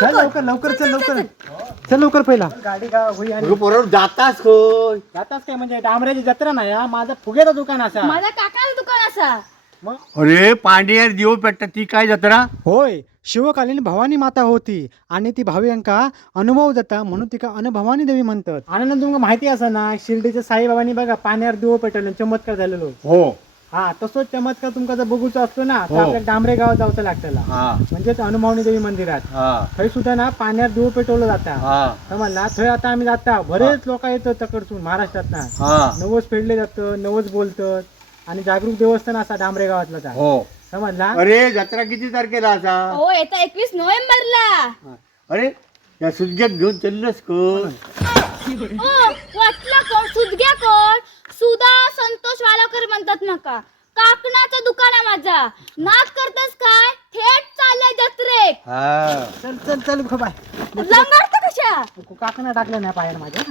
चल लवकर लवकर चल लवकर चल लवकर पहिला गाडी का होई आणि बरोबर जातास कोण जाताच काय म्हणजे डांबऱ्याची जत्रा नाही हा माझा फुग्याचं दुकान असा माझ्या काकाचं दुकान असा. मग अरे पांड्यार देव पेटत ती काय जत्रा होय शिवकालीन भवानी माता होती आणि ती भाविकांका अनुभव जाता म्हणून तिका अनुभवानी देवी म्हणतात. आणि तुमका माहिती असं ना शिर्डीच्या साईबाबांनी बघा पाण्यावर दिवो पेटवले चमत्कार झालेलो. हो हा तसोच चमत्कार तुमका जर बघूचा असतो ना तर हो. आपल्या डांबरे गावात जावचं लागतं हा म्हणजे अनुभवानी देवी मंदिरात हा थंय सुद्धा ना पाण्यावर दिवो पेटवलं जाता हा समजला. थंय आता आम्ही जाता बरेच लोक येतात तकडसून महाराष्ट्रात ना हा नवस फेडले जातं नवस बोलतात आणि जागरूक देवस्थान असा डांबरे गावातला जा हो समजला. अरे जत्रा किती तारखेला असा हो येता 21 नोव्हेंबरला. अरे या सुजग्यात घेऊन चाललंस कोण वाटला कोण सुदग्या कोण सुधा संतोष वालाकर म्हणतात नका. काकणाचं दुकान आहे माझा. नाच करतेस काय थेट चालल्या जत्रेक. हा चल चल चल बाय लंगारत कशा काकना टाकल्या नाही पायाला माझ्या